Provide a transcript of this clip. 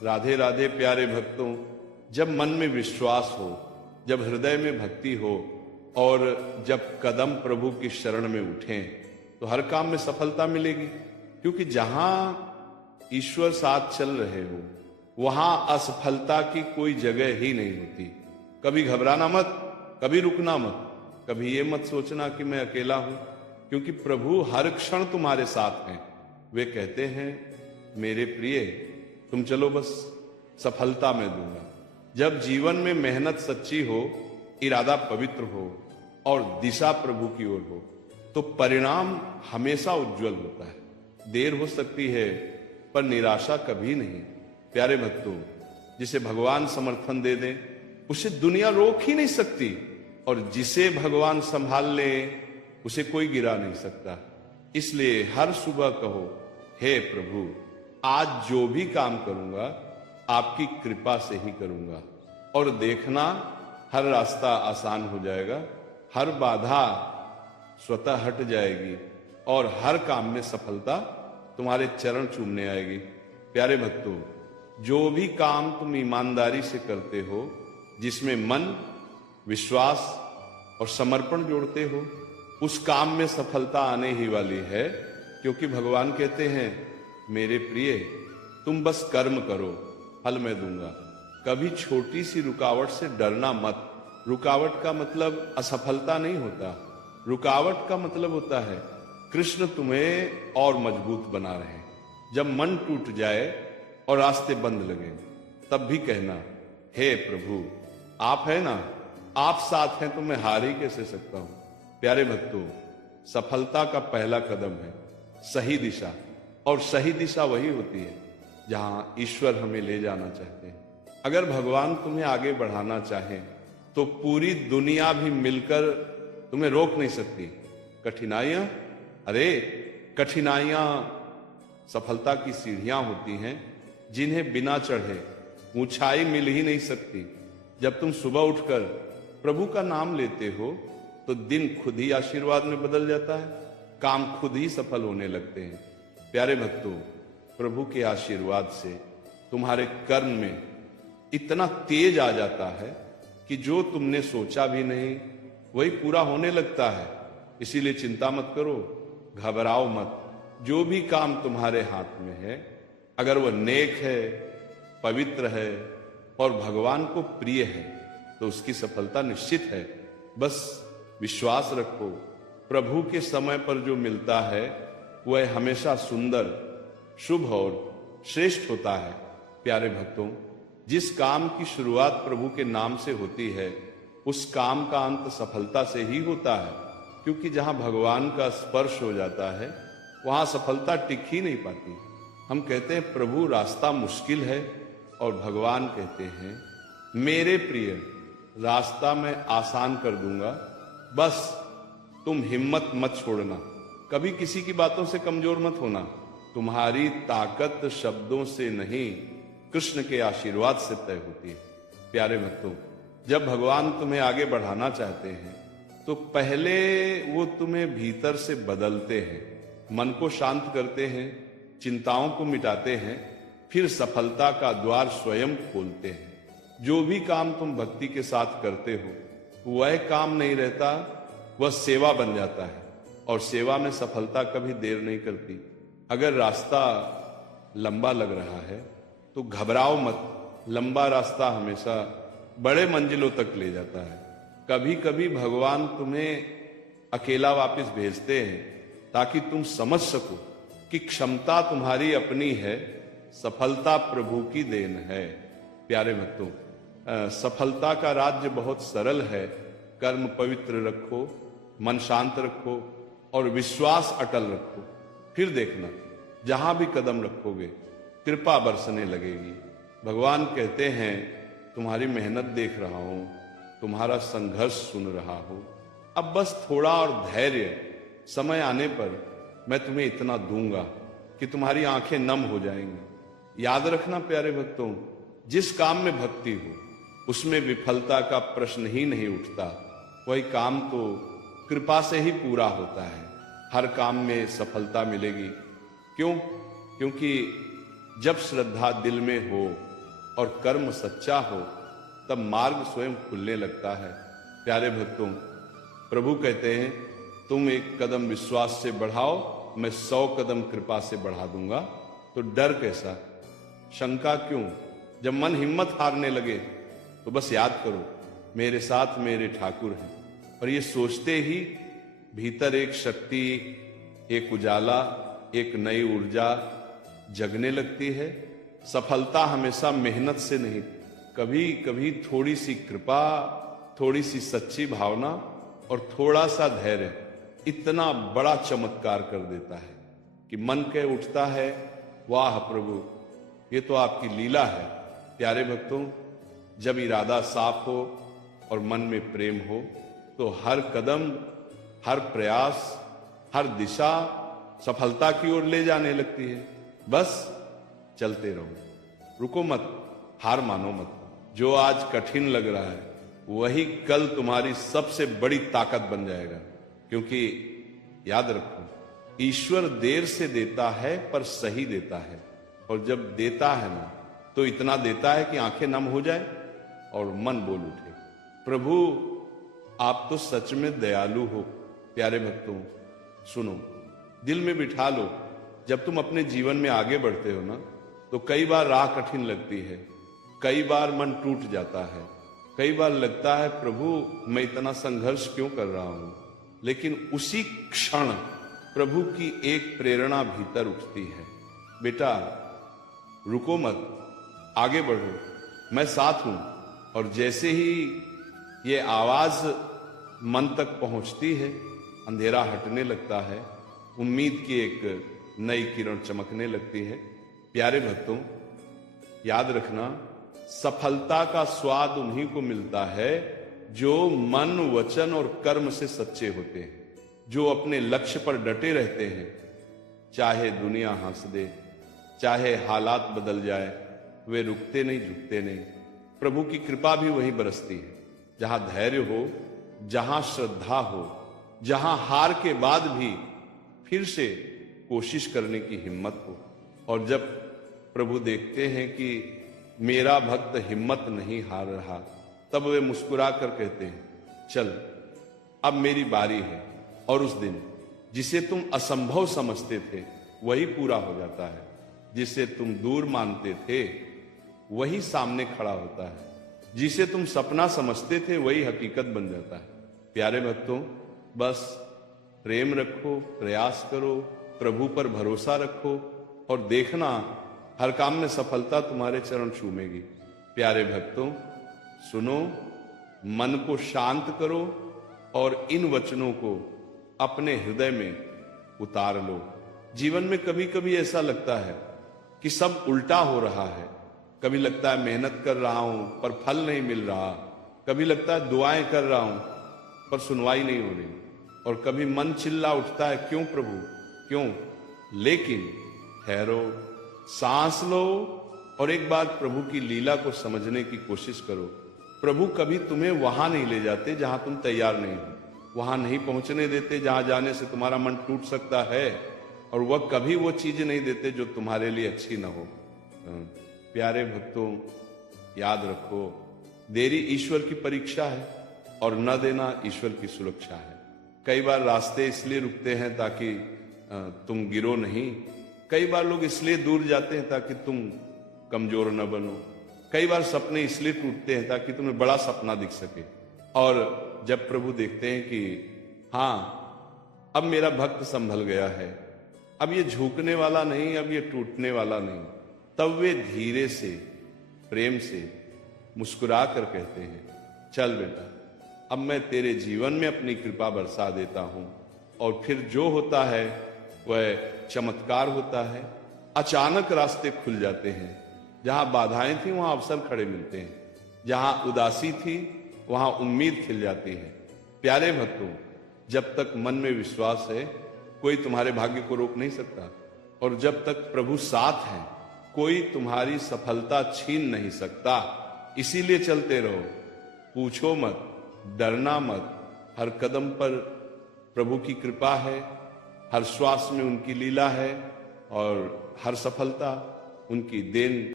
राधे राधे प्यारे भक्तों। जब मन में विश्वास हो, जब हृदय में भक्ति हो और जब कदम प्रभु की शरण में उठें तो हर काम में सफलता मिलेगी। क्योंकि जहां ईश्वर साथ चल रहे हो वहां असफलता की कोई जगह ही नहीं होती। कभी घबराना मत, कभी रुकना मत, कभी ये मत सोचना कि मैं अकेला हूं, क्योंकि प्रभु हर क्षण तुम्हारे साथ हैं। वे कहते हैं मेरे प्रिय तुम चलो, बस सफलता मैं दूंगा। जब जीवन में मेहनत सच्ची हो, इरादा पवित्र हो और दिशा प्रभु की ओर हो तो परिणाम हमेशा उज्जवल होता है। देर हो सकती है पर निराशा कभी नहीं। प्यारे भक्तों, जिसे भगवान समर्थन दे दें उसे दुनिया रोक ही नहीं सकती, और जिसे भगवान संभाल ले उसे कोई गिरा नहीं सकता। इसलिए हर सुबह कहो, हे प्रभु आज जो भी काम करूंगा आपकी कृपा से ही करूंगा, और देखना हर रास्ता आसान हो जाएगा, हर बाधा स्वतः हट जाएगी और हर काम में सफलता तुम्हारे चरण चूमने आएगी। प्यारे भक्तों, जो भी काम तुम ईमानदारी से करते हो, जिसमें मन, विश्वास और समर्पण जोड़ते हो, उस काम में सफलता आने ही वाली है। क्योंकि भगवान कहते हैं मेरे प्रिय तुम बस कर्म करो, फल मैं दूंगा। कभी छोटी सी रुकावट से डरना मत। रुकावट का मतलब असफलता नहीं होता, रुकावट का मतलब होता है कृष्ण तुम्हें और मजबूत बना रहे हैं। जब मन टूट जाए और रास्ते बंद लगे तब भी कहना, हे प्रभु आप है ना, आप साथ हैं तो मैं हार ही कैसे सकता हूं। प्यारे भक्तों, सफलता का पहला कदम है सही दिशा, और सही दिशा वही होती है जहां ईश्वर हमें ले जाना चाहते हैं। अगर भगवान तुम्हें आगे बढ़ाना चाहे तो पूरी दुनिया भी मिलकर तुम्हें रोक नहीं सकती। कठिनाइयां, अरे कठिनाइयां सफलता की सीढ़ियां होती हैं जिन्हें बिना चढ़े ऊंचाई मिल ही नहीं सकती। जब तुम सुबह उठकर प्रभु का नाम लेते हो तो दिन खुद ही आशीर्वाद में बदल जाता है, काम खुद ही सफल होने लगते हैं। प्यारे भक्तों, प्रभु के आशीर्वाद से तुम्हारे कर्म में इतना तेज आ जाता है कि जो तुमने सोचा भी नहीं वही पूरा होने लगता है। इसीलिए चिंता मत करो, घबराओ मत। जो भी काम तुम्हारे हाथ में है, अगर वह नेक है, पवित्र है और भगवान को प्रिय है तो उसकी सफलता निश्चित है। बस विश्वास रखो, प्रभु के समय पर जो मिलता है वह हमेशा सुंदर, शुभ और श्रेष्ठ होता है। प्यारे भक्तों, जिस काम की शुरुआत प्रभु के नाम से होती है उस काम का अंत सफलता से ही होता है। क्योंकि जहां भगवान का स्पर्श हो जाता है वहां सफलता टिक ही नहीं पाती। हम कहते हैं प्रभु रास्ता मुश्किल है, और भगवान कहते हैं मेरे प्रिय रास्ता मैं आसान कर दूंगा, बस तुम हिम्मत मत छोड़ना, कभी किसी की बातों से कमजोर मत होना। तुम्हारी ताकत शब्दों से नहीं, कृष्ण के आशीर्वाद से तय होती है। प्यारे भक्तों, जब भगवान तुम्हें आगे बढ़ाना चाहते हैं तो पहले वो तुम्हें भीतर से बदलते हैं, मन को शांत करते हैं, चिंताओं को मिटाते हैं, फिर सफलता का द्वार स्वयं खोलते हैं। जो भी काम तुम भक्ति के साथ करते हो वह काम नहीं रहता, वह सेवा बन जाता है, और सेवा में सफलता कभी देर नहीं करती। अगर रास्ता लंबा लग रहा है तो घबराओ मत, लंबा रास्ता हमेशा बड़े मंजिलों तक ले जाता है। कभी कभी भगवान तुम्हें अकेला वापस भेजते हैं ताकि तुम समझ सको कि क्षमता तुम्हारी अपनी है, सफलता प्रभु की देन है। प्यारे भक्तों, सफलता का राज्य बहुत सरल है। कर्म पवित्र रखो, मन शांत रखो और विश्वास अटल रखो, फिर देखना जहां भी कदम रखोगे कृपा बरसने लगेगी। भगवान कहते हैं तुम्हारी मेहनत देख रहा हूं, तुम्हारा संघर्ष सुन रहा हूं, अब बस थोड़ा और धैर्य, समय आने पर मैं तुम्हें इतना दूंगा कि तुम्हारी आंखें नम हो जाएंगी। याद रखना प्यारे भक्तों, जिस काम में भक्ति हो उसमें विफलता का प्रश्न ही नहीं उठता, वही काम तो कृपा से ही पूरा होता है। हर काम में सफलता मिलेगी। क्यों? क्योंकि जब श्रद्धा दिल में हो और कर्म सच्चा हो, तब मार्ग स्वयं खुलने लगता है। प्यारे भक्तों, प्रभु कहते हैं तुम एक कदम विश्वास से बढ़ाओ, मैं 100 कदम कृपा से बढ़ा दूंगा। तो डर कैसा, शंका क्यों? जब मन हिम्मत हारने लगे तो बस याद करो मेरे साथ मेरे ठाकुर हैं। और ये सोचते ही भीतर एक शक्ति, एक उजाला, एक नई ऊर्जा जगने लगती है। सफलता हमेशा मेहनत से नहीं, कभी कभी थोड़ी सी कृपा, थोड़ी सी सच्ची भावना और थोड़ा सा धैर्य इतना बड़ा चमत्कार कर देता है कि मन कह उठता है, वाह प्रभु, ये तो आपकी लीला है। प्यारे भक्तों, जब इरादा साफ हो और मन में प्रेम हो तो हर कदम, हर प्रयास, हर दिशा सफलता की ओर ले जाने लगती है। बस चलते रहो, रुको मत, हार मानो मत। जो आज कठिन लग रहा है वही कल तुम्हारी सबसे बड़ी ताकत बन जाएगा। क्योंकि याद रखो, ईश्वर देर से देता है पर सही देता है। और जब देता है ना, तो इतना देता है कि आंखें नम हो जाए और मन बोल उठे, प्रभु आप तो सच में दयालु हो। प्यारे भक्तों सुनो, दिल में बिठा लो, जब तुम अपने जीवन में आगे बढ़ते हो ना, तो कई बार राह कठिन लगती है, कई बार मन टूट जाता है, कई बार लगता है प्रभु मैं इतना संघर्ष क्यों कर रहा हूं। लेकिन उसी क्षण प्रभु की एक प्रेरणा भीतर उठती है, बेटा रुको मत, आगे बढ़ो, मैं साथ हूं। और जैसे ही ये आवाज मन तक पहुंचती है, अंधेरा हटने लगता है, उम्मीद की एक नई किरण चमकने लगती है। प्यारे भक्तों याद रखना, सफलता का स्वाद उन्हीं को मिलता है जो मन, वचन और कर्म से सच्चे होते हैं, जो अपने लक्ष्य पर डटे रहते हैं। चाहे दुनिया हंस दे, चाहे हालात बदल जाए, वे रुकते नहीं, झुकते नहीं। प्रभु की कृपा भी वहीं बरसती है जहां धैर्य हो, जहां श्रद्धा हो, जहां हार के बाद भी फिर से कोशिश करने की हिम्मत हो। और जब प्रभु देखते हैं कि मेरा भक्त हिम्मत नहीं हार रहा, तब वे मुस्कुरा कर कहते हैं चल अब मेरी बारी है। और उस दिन जिसे तुम असंभव समझते थे वही पूरा हो जाता है, जिसे तुम दूर मानते थे वही सामने खड़ा होता है, जिसे तुम सपना समझते थे वही हकीकत बन जाता है। प्यारे भक्तों बस प्रेम रखो, प्रयास करो, प्रभु पर भरोसा रखो और देखना हर काम में सफलता तुम्हारे चरण चूमेगी। प्यारे भक्तों सुनो, मन को शांत करो और इन वचनों को अपने हृदय में उतार लो। जीवन में कभी कभी ऐसा लगता है कि सब उल्टा हो रहा है, कभी लगता है मेहनत कर रहा हूं पर फल नहीं मिल रहा, कभी लगता है दुआएं कर रहा हूं पर सुनवाई नहीं हो रही, और कभी मन चिल्ला उठता है क्यों प्रभु क्यों। लेकिन ठहरो, सांस लो और एक बार प्रभु की लीला को समझने की कोशिश करो। प्रभु कभी तुम्हें वहां नहीं ले जाते जहां तुम तैयार नहीं हो, वहां नहीं पहुंचने देते जहां जाने से तुम्हारा मन टूट सकता है, और वह कभी वो चीज नहीं देते जो तुम्हारे लिए अच्छी ना हो। प्यारे भक्तों याद रखो, देरी ईश्वर की परीक्षा है और न देना ईश्वर की सुरक्षा है। कई बार रास्ते इसलिए रुकते हैं ताकि तुम गिरो नहीं, कई बार लोग इसलिए दूर जाते हैं ताकि तुम कमजोर न बनो, कई बार सपने इसलिए टूटते हैं ताकि तुम्हें बड़ा सपना दिख सके। और जब प्रभु देखते हैं कि हाँ अब मेरा भक्त संभल गया है, अब ये झुकने वाला नहीं, अब ये टूटने वाला नहीं, तब वे धीरे से प्रेम से मुस्कुरा कर कहते हैं चल बेटा अब मैं तेरे जीवन में अपनी कृपा बरसा देता हूं। और फिर जो होता है वह चमत्कार होता है। अचानक रास्ते खुल जाते हैं, जहां बाधाएं थी वहां अवसर खड़े मिलते हैं, जहां उदासी थी वहां उम्मीद खिल जाती है। प्यारे भक्तों जब तक मन में विश्वास है कोई तुम्हारे भाग्य को रोक नहीं सकता, और जब तक प्रभु साथ है कोई तुम्हारी सफलता छीन नहीं सकता। इसीलिए चलते रहो, पूछो मत, डरना मत। हर कदम पर प्रभु की कृपा है, हर श्वास में उनकी लीला है और हर सफलता उनकी देन